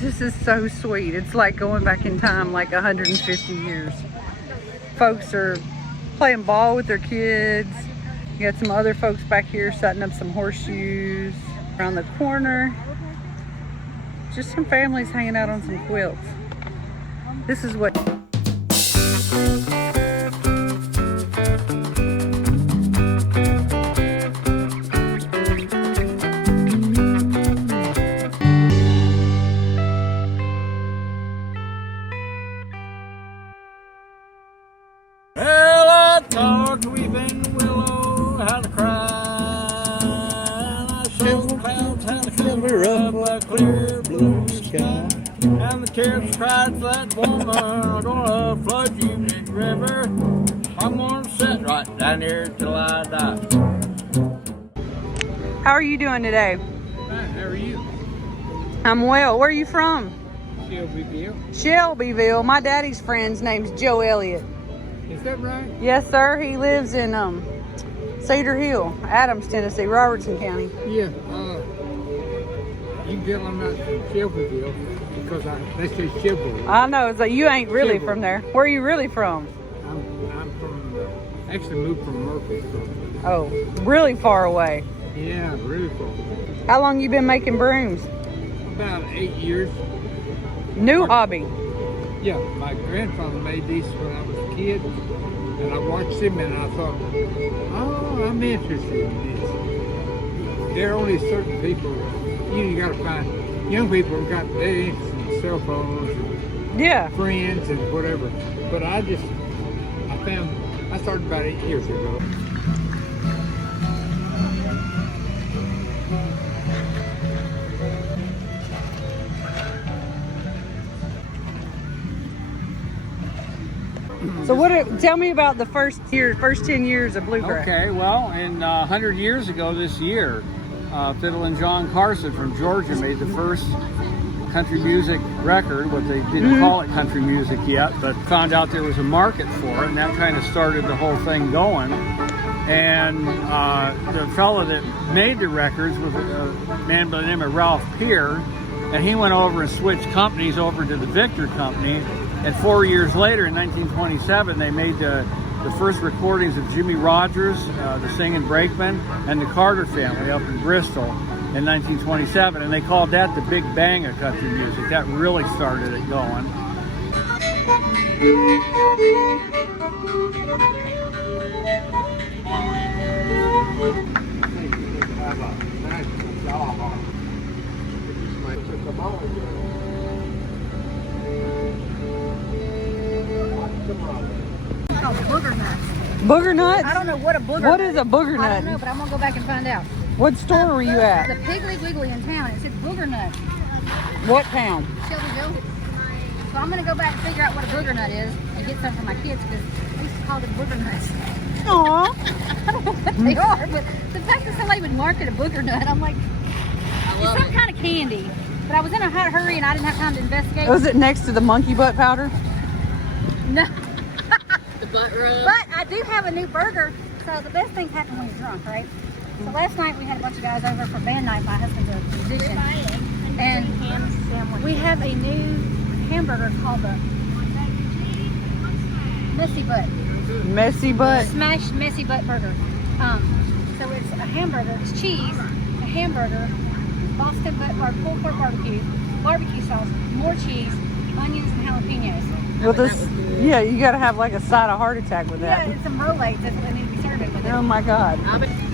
This is so sweet. It's like going back in time like 150 years. Folks are playing ball with their kids. You got some other folks back here setting up some horseshoes. Around the corner, just some families hanging out on some quilts. This is what clear blue sky, and the tears cried for that woman. I'm gonna flood you, big river. I'm gonna sit right down here till I die. How are you doing today? Fine, how are you? I'm well. Where are you from? Shelbyville. Shelbyville. My daddy's friend's name's Joe Elliott. Is that right? Yes, sir. He lives in Cedar Hill, Adams, Tennessee, Robertson County. Yeah. You can tell I'm not from Shelbyville because they say Shelbyville. I know. It's like you ain't really Shelbyville. from there. Where are you really from? I'm from, actually moved from Murfreesboro. Oh, really far away. Yeah, really far. How long you been making brooms? About 8 years. New hobby. Yeah, my grandfather made these when I was a kid, and I watched him and I thought, oh, I'm interested in this. There are only certain people, you gotta find, young people have got their interest in cell phones and Yeah. friends and whatever. But I started about 8 years ago. So tell me about the first 10 years of bluegrass. Okay, well, 100 years ago this year, Fiddle and John Carson from Georgia made the first country music record. What they didn't call it country music yet, but found out there was a market for it, and that kind of started the whole thing going. And the fellow that made the records was a man by the name of Ralph Peer, and he went over and switched companies over to the Victor Company. And 4 years later, in 1927, they made the first recordings of Jimmy Rogers, the Singing Brakeman, and the Carter family up in Bristol in 1927. And they called that the Big Bang of country music. That really started it going. Booger nuts. Booger nuts? I don't know what a booger What nut is a booger I nut? don't know, but I'm going to go back and find out. What store were you at? The Piggly Wiggly in town. It said booger nut. What town? Shelbyville. So I'm going to go back and figure out what a booger nut is and get some for my kids because we used to call them booger nuts. Aww. I don't know what they are, but the fact that somebody would market a booger nut, I'm like, it's some kind of candy. But I was in a hot hurry and I didn't have time to investigate. Was it next to the monkey butt powder? No. The butt rub. But I do have a new burger. So the best things happen when you're drunk, right? So last night we had a bunch of guys over for band night. My husband's a musician. And we have a new hamburger called the Messy Butt. Messy butt? Smashed Messy Butt Burger. So it's a hamburger, it's cheese, a hamburger, Boston butt or pulled pork barbecue sauce, more cheese, onions and jalapenos. Well, yeah, you gotta have like a side of heart attack with that. Yeah, it's some Rolaids. That's what they need to be serving with it. Oh my God.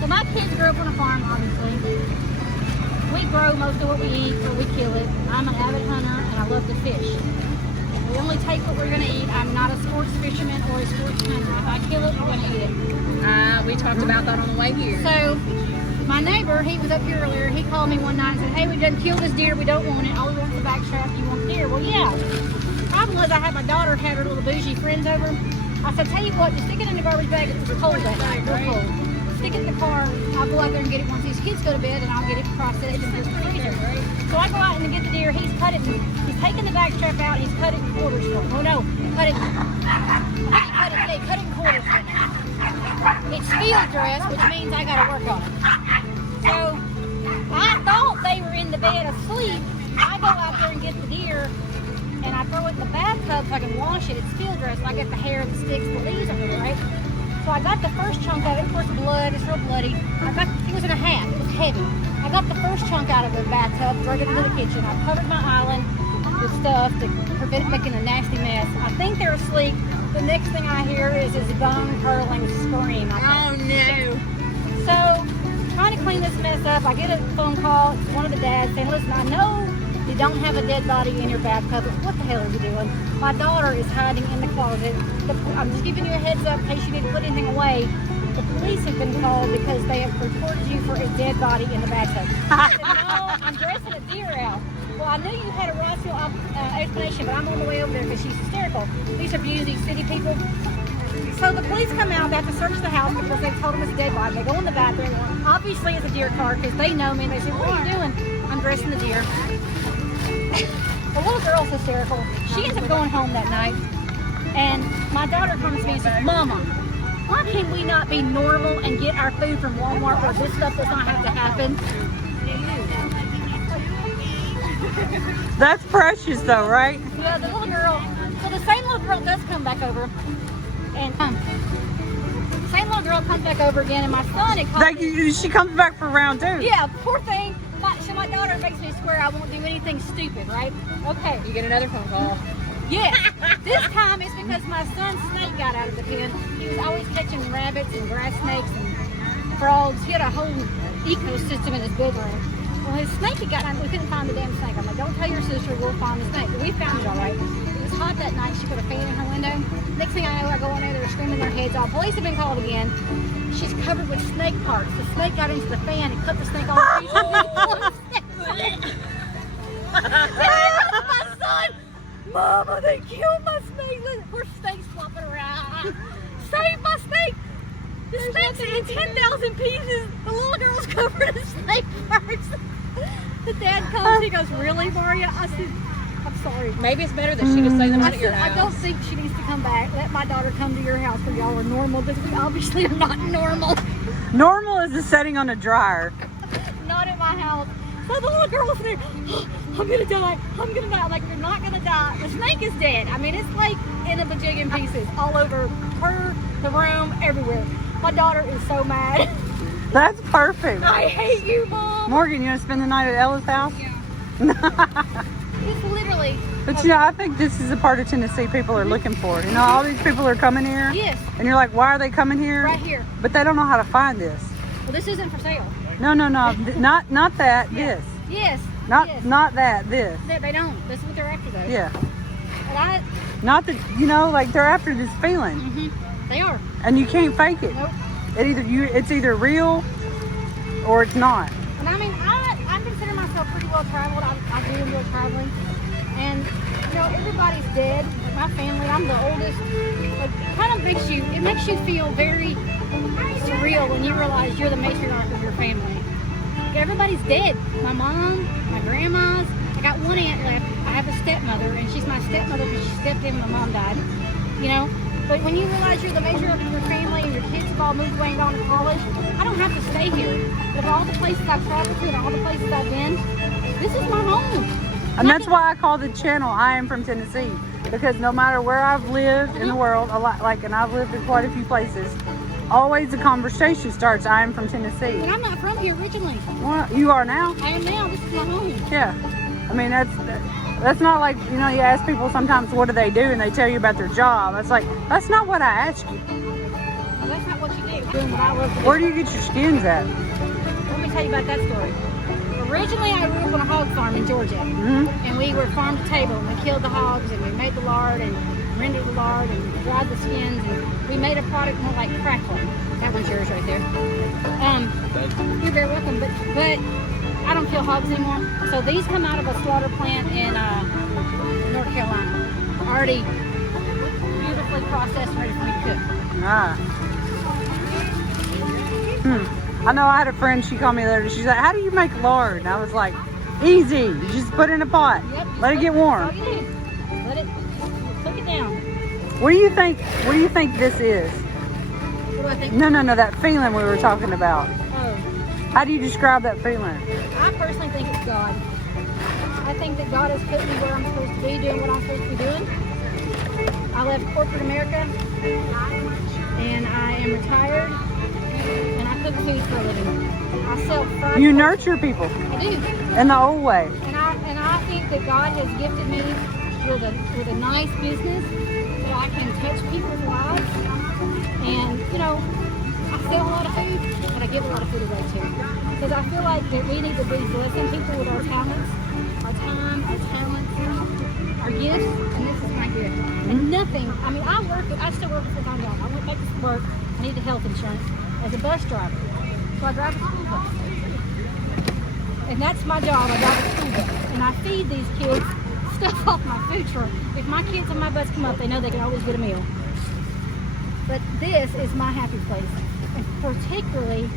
So my kids grew up on a farm, obviously. We grow most of what we eat, or we kill it. I'm an avid hunter, and I love to fish. We only take what we're going to eat. I'm not a sports fisherman or a sports hunter. If I kill it, we're going to eat it. We talked about that on the way here. So my neighbor, he was up here earlier. He called me one night and said, hey, we done killed this deer. We don't want it. All we want is the backstrap. You want the deer? Well, yeah. The problem was I had my daughter had her little bougie friends over. I said, tell you what, just stick it in the garbage bag. It was cold that night, real cold. Stick it in the car. I'll go out there and get it once these kids go to bed, and I'll get it processed in the freezer. So I go out and get the deer. He's cut it. He's taken the backstrap out. He's cut it in quarters for me. Oh no, cut it in quarters for me. It's field dress, which means I got to work on it. So I thought they were in the bed asleep I go out there and get the deer, and I throw it in the bathtub so I can wash it. It's field dress, and I get the hair, the sticks, the leaves of it, right? So I got the first chunk of it. Of course, blood. It's real bloody. It was in a hat. It was heavy. I got the first chunk out of the bathtub, dragged it into the kitchen. I covered my island with stuff to prevent it making a nasty mess. I think they're asleep. The next thing I hear is his bone-curling scream. Oh no. So, trying to clean this mess up, I get a phone call. It's one of the dads saying, listen, I know you don't have a dead body in your bathtub, but what the hell are you doing? My daughter is hiding in the closet. I'm just giving you a heads up in case you need to put anything away. The police have been called because they have reported you for a dead body in the bathtub. I said, no, I'm dressing a deer out. Well, I knew you had a rational explanation, but I'm on the way over there because she's hysterical. These are Busey city people. So the police come out, they have to search the house because they told them it's a dead body. They go in the bathroom. Obviously, it's a deer car because they know me. And they say, what are you doing? I'm dressing the deer. The little girl's hysterical. She ends up going home that night. And my daughter comes to me and says, Mama, why can't we not be normal and get our food from Walmart where this stuff does not have to happen? That's precious though, right? Yeah, the little girl, so the same little girl does come back over. And the same little girl comes back over again, and my son, She comes back for round 2. yeah, poor thing. My daughter makes me swear I won't do anything stupid, right? Okay. You get another phone call. Yes. This time it's because my son's snake got out of the pen. He was always catching rabbits and grass snakes and frogs. He had a whole ecosystem in his bedroom. Well, his snake had got out. We couldn't find the damn snake. I'm like, don't tell your sister, we'll find the snake. But we found it all right. It was hot that night. She put a fan in her window. Next thing I know, I go in there, they're screaming their heads off. Police have been called again. She's covered with snake parts. The snake got into the fan and cut the snake off. My son, Mama, they killed my snake. We're snakes flopping around. Save my snake. The snake's in 10,000 pieces. The little girl's covered in snake parts. The dad comes, he goes, really, Maria? I said, I'm sorry. Maybe it's better that she just say them I out at your said, house. I don't think she needs to come back. Let my daughter come to your house where y'all are normal, because we obviously are not normal. Normal is the setting on a dryer. Not at my house. So the little girl was there, I'm gonna die, I'm gonna die. I'm like, you're not gonna die. The snake is dead. I mean, it's like in a bajillion pieces all over her, the room, everywhere. My daughter is so mad. That's perfect. I hate you, Mom. Morgan, you want to spend the night at Ella's house? It's literally. But you know, I think this is a part of Tennessee people are looking for. You know, all these people are coming here. Yes. And you're like, why are they coming here? Right here. But they don't know how to find this. Well, this isn't for sale. No, not that. Yeah. This. Yes. Not yes. not that. This. They don't. This is what they're after, though. Yeah. And Not that, you know, like they're after this feeling, they are. and you can't fake it. Nope. It's either real or it's not. And I mean, I consider myself pretty well traveled. I do enjoy traveling. And, you know, everybody's dead. Like my family, I'm the oldest. Like, it kind of makes you feel very surreal when you realize you're the matriarch of your family. Like, everybody's dead. My mom, my grandmas. I got one aunt left. I have a stepmother, and she's my stepmother because she stepped in when my mom died. You know? But when you realize you're the matriarch of your family and your kids have all moved away and gone to college, I don't have to stay here. But of all the places I've traveled to and all the places I've been, this is my home. And that's why I call the channel I Am From Tennessee, because no matter where I've lived in the world, a lot, like, and I've lived in quite a few places, always the conversation starts, I am from Tennessee. And I'm not from here originally. Well, you are now. I am now. This is my home. Yeah. I mean, that's not like, you know, you ask people sometimes what do they do and they tell you about their job. It's like, that's not what I asked you. Well, that's not what you do. Doing what I love to do. Where do you get your skins at? Let me tell you about that story. Originally, I grew up on a hog farm in Georgia. And we were farm to table. And we killed the hogs and we made the lard and rendered the lard and dried the skins. And we made a product more like crackling. That one's yours right there. You're very welcome. But I don't kill hogs anymore. So these come out of a slaughter plant in North Carolina. Already beautifully processed and ready for me to cook. Ah. I know I had a friend, she called me later, she's like, how do you make lard? And I was like, easy, you just put it in a pot. Yep, let it get warm. That's all you do. Let it cook it down. What do you think this is? What do I think? No, that feeling we were talking about. Oh, How do you describe that feeling? I personally think it's God. I think that God has put me where I'm supposed to be, doing what I'm supposed to be doing. I left corporate America, and I am retired, and I cook food for a living. I sell furniture. You nurture people I do. in the old way. And I think that God has gifted me with a nice business that I can touch people's lives. And you know, I sell a lot of food, but I give a lot of food away too. Because I feel like that we need to be blessing people with our talents, our time, our talents, our gifts, and this is my gift. And nothing, I mean, I still work a full-time job. I went back to work, I need the health insurance as a bus driver. So I drive a school bus. And that's my job, I drive a school bus. And I feed these kids stuff off my food truck. If my kids on my bus come up, they know they can always get a meal. But this is my happy place. And particularly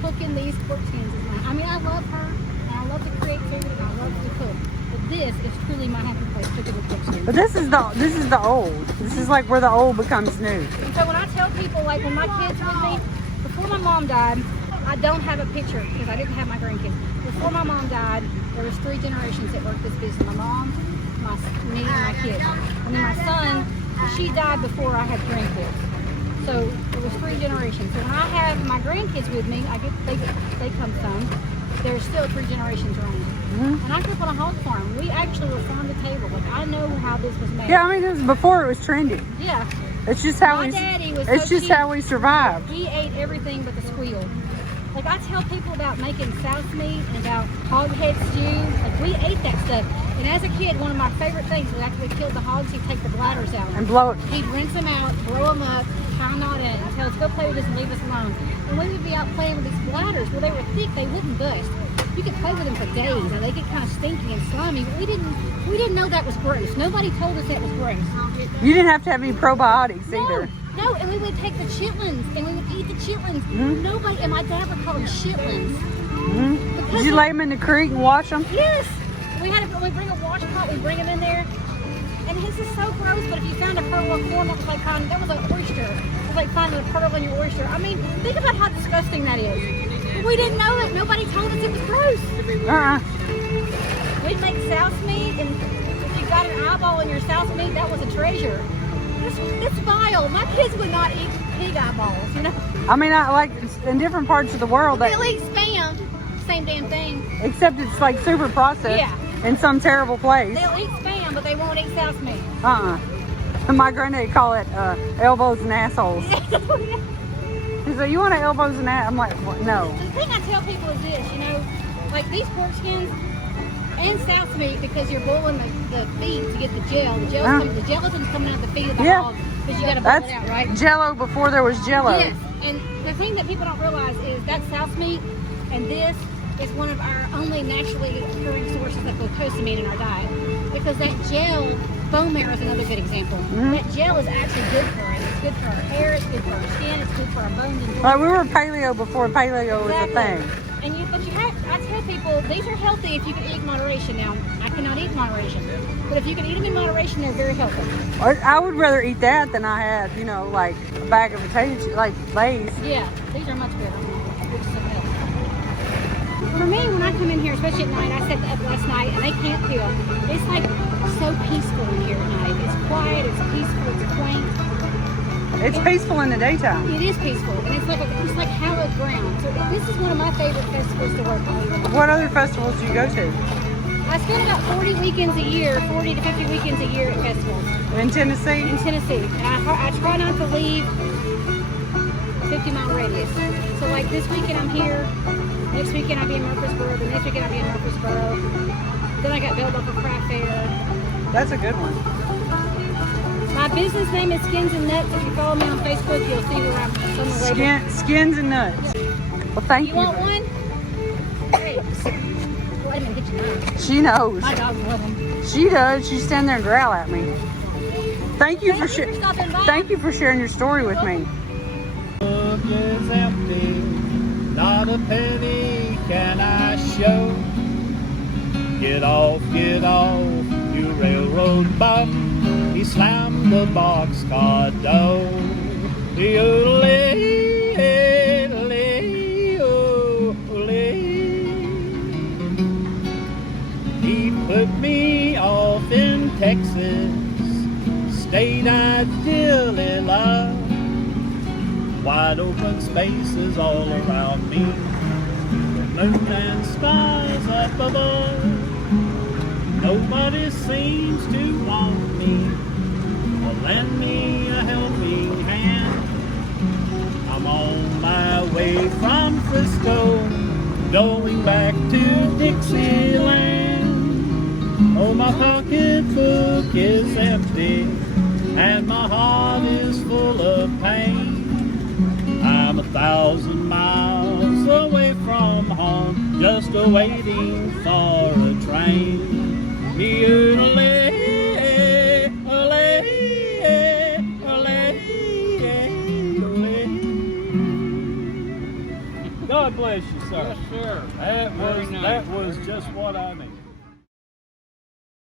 cooking these pork skins is mine. I mean, I love her, and I love to create food, and I love to cook. But this is truly my happy place, cooking the pork skins. But this is the old. This is like where the old becomes new. And so when I tell people, like when my kids with me, before my mom died, I don't have a picture because I didn't have my grandkids. Before my mom died, there was 3 generations that worked this business. My mom, me, and my kids. And then my son, she died before I had grandkids. So it was 3 generations. So when I have my grandkids with me, they come some. There's still 3 generations running. And I grew up on a hog farm. We actually were farm to table. Like I know how this was made. Yeah, I mean, it was before it was trendy. Yeah. It's just how My we. daddy was It's so just cheap. how we survived. He ate everything but the squeal. Like I tell people about making souse meat and about hog head stew. Like we ate that stuff. And as a kid, one of my favorite things was after we killed the hogs, he'd take the bladders out. And blow it. He'd rinse them out, blow them up, tie a knot in it, and tell us, go play with this and leave us alone. And we would be out playing with these bladders. Well, they were thick, they wouldn't bust. You could play with them for days, and they get kind of stinky and slimy. But we didn't know that was gross. Nobody told us that was gross. You didn't have to have any probiotics either. No, and we would take the chitlins, and we would eat the chitlins. Nobody, and my dad would call them chitlins. Did you lay them in the creek and wash them? Yes. We bring a wash pot, we bring them in there. And this is so gross, but if you found a pearl of corn, that was like finding, that was an oyster. It was like finding a pearl in your oyster. I mean, think about how disgusting that is. We didn't know it. Nobody told us it was gross. We'd make souse meat, and if you got an eyeball in your souse meat, that was a treasure. It's vile. My kids would not eat pig eyeballs, you know? I mean, I like in different parts of the world. They'll eat Spam. Same damn thing. Except it's like super processed. Yeah. In some terrible place. They'll eat Spam, but they won't eat souse meat. My granddad call it elbows and assholes. He said, you want elbows and ass? I'm like, what? No. The thing I tell people is this, you know, like these pork skins and souse meat, because you're boiling the feet to get the gel. The gelatin's coming out the feet of the hog because you got to boil it out, right? Jello before there was Jello. Yes, and the thing that people don't realize is that souse meat and this is one of our only naturally occurring sources of glucosamine in our diet, because that gel, bone marrow is another good example. That gel is actually good for us. It's good for our hair, it's good for our skin, it's good for our bones and joints. Like we were paleo before paleo was a thing. And I tell people, these are healthy if you can eat in moderation. Now, I cannot eat in moderation, but if you can eat them in moderation, they're very healthy. I would rather eat that than I had, you know, like a bag of potato chips, like Lay's. Yeah, these are much better. For me, when I come in here, especially at night, I set up last night, and they can't feel. It's like so peaceful in here at night. It's quiet, it's peaceful, it's quaint. It's peaceful in the daytime. It is peaceful, and it's like hallowed ground. So this is one of my favorite festivals to work on. What other festivals do you go to? I spend about 40 weekends a year, 40 to 50 weekends a year at festivals. In Tennessee? In Tennessee, and I try not to leave 50-mile radius. So like this weekend I'm here. Next weekend I'll be in Murfreesboro. The next weekend I'll be in Murfreesboro. Then I got Bell Buckle Craft Fair. That's a good one. My business name is Skins and Nuts. If you follow me on Facebook, you'll see where I'm on the label. Skins and Nuts. Well, thank you. You want one? Hey, wait a minute, get your knife. She knows. My dogs love them. She does. She stand there and growl at me. Thank you for stopping by. Thank you for sharing your story with me. Book is empty, not a penny can I show. Get off, you railroad bum. He slammed the boxcar door. He put Texas, state I dearly love. Wide open spaces all around me, the moon and stars up above. Nobody seems to want me or lend me a helping hand. I'm on my way from Frisco, going back to Dixieland. Oh, my pocketbook is empty and my heart is full of pain. I'm 1,000 miles away from home, just waiting for a train. God bless you, sir. Yes, sir. That Very was nice. that was just what I